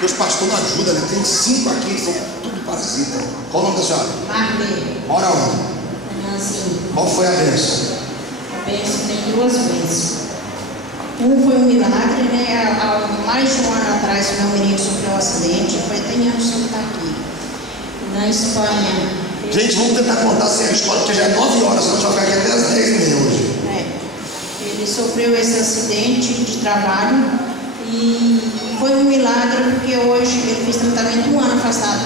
Porque os pastores não ajudam, né? Tem 5 aqui que são tudo parasita. Qual o nome da senhora? Marlene. Mora onde? Assim, Qual foi a bênção? a bênção tem 2 vezes. Um foi um milagre, né? Há mais de 1 ano atrás, meu menino sofreu um acidente. Foi até anos que está aqui. Na Espanha. Gente, vamos tentar contar assim a história, porque já é 9 horas, senão a gente vai ficar aqui até as 10h30 hoje. Ele sofreu esse acidente de trabalho e foi um milagre, porque hoje ele fez tratamento 1 ano afastado.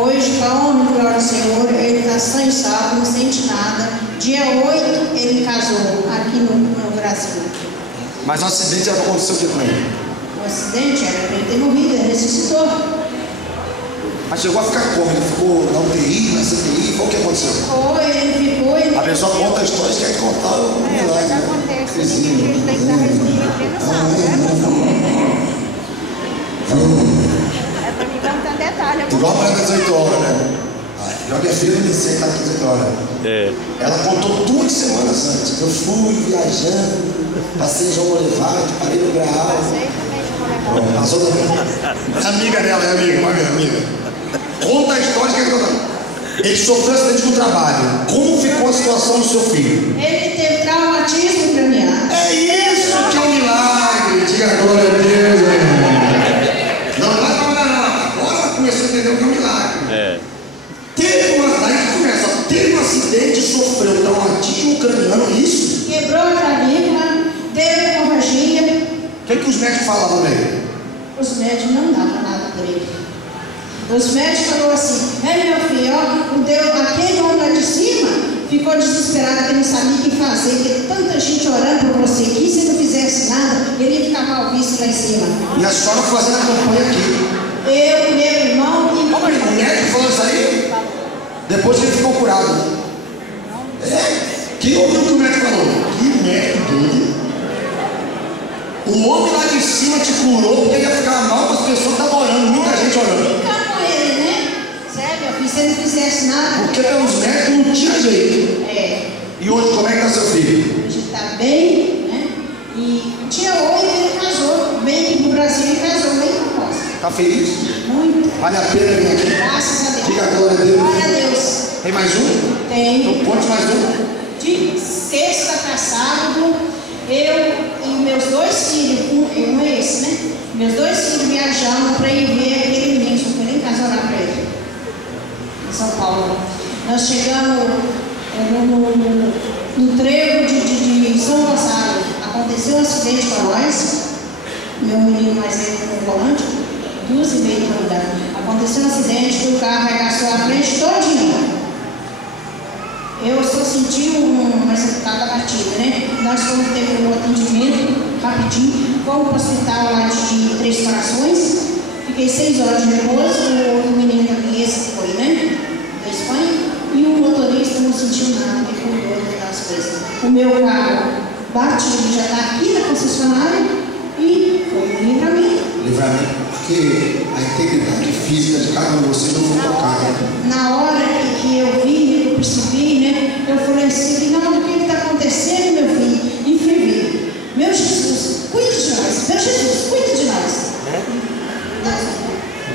Hoje, com a honra e glória do Senhor, ele está sã e salvo, não sente nada. Dia 8 ele casou aqui no Brasil. Mas o acidente era para acontecer o que com ele? O acidente era para ele ter morrido, ele ressuscitou. Mas chegou a ficar como? Ele ficou na UTI, na CTI? Qual que aconteceu? Ele ficou. A pessoa conta a história e quer contar o milagre. Mas acontece, a gente tem que estar resolvendo, sabe? É para mim não tem detalhe. Igual para 18 horas, né? Joga a filha de ser, tá aqui 18 horas. É. Ela contou 2 semanas antes. Eu fui viajando, passei João Olivate, parei no Graal. Passei também, João Olivate. Passou também. É amiga dela, é amiga, uma amiga. Conta a história que ele contou. Ele sofreu acidente no trabalho. Como ficou a situação do seu filho? Ele teve traumatismo craniano. É isso que é um milagre. Diga glória a Deus. Não vai trabalhar não. Agora ela começou a entender o que é um milagre. É. Teve um acidente, sofreu traumatismo craniano, isso? Quebrou a clavícula, teve hemorragia. O que os médicos falavam nele? Os médicos não davam nada para ele. Os médicos falaram assim: meu filho, ó, o Deus, aquele homem lá de cima ficou desesperado, que não sabia o que fazer, que tanta gente orando por você aqui, se não fizesse nada, ele ia ficar mal visto lá em cima. E a senhora fazendo a campanha aqui. Eu, meu irmão e o médico falou isso aí? Depois ele ficou curado. Quem ouviu o que o médico falou? Que médico doido. O homem lá de cima te curou porque ia ficar mal com as pessoas que estavam orando, muita gente orando. Ficar com ele, né? Sério, meu filho, se ele não fizesse nada. Porque pelos médicos não tinha jeito. E hoje, como é que está seu filho? Hoje está bem, né? E dia 8 ele casou. Veio aqui pro Brasil e casou bem com nós. Está feliz? Muito. Vale a pena vir aqui? Graças a Deus. Diga a glória a Deus. Glória a Deus. Tem mais um? Tem. Então conte mais um. De sexta para sábado, eu e meus 2 filhos, um é esse, né? Meus 2 filhos viajamos para ir ver aquele menino, só foi nem em casa orar para ele. Em São Paulo. Nós chegamos no trevo de São Gonçalo. Aconteceu um acidente com nós. Meu menino mais velho no volante, 2,5 de andar. Aconteceu um acidente que o carro arregaçou a frente todinha. Eu só senti uma executada batida, né? Nós fomos ter um atendimento rapidinho, fomos para o hospital lá de 3 Corações, fiquei 6 horas de repouso, o outro menino também, esse foi, né? Da Espanha, e o motorista não sentiu nada, ele cuidou daquelas coisas. O meu carro batido já está aqui na concessionária e foi um livramento. Livramento, porque a integridade física de cada um de vocês não foi tocada. Na hora que eu vi, eu percebi, né? Eu falei assim: não, o que está acontecendo, meu filho? E fervi. Meu Jesus, cuide de nós. Meu Jesus, cuide de nós.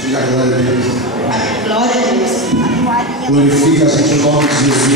Diga a glória a Deus. Glória a Deus. Glorifica a gente em nome de Jesus.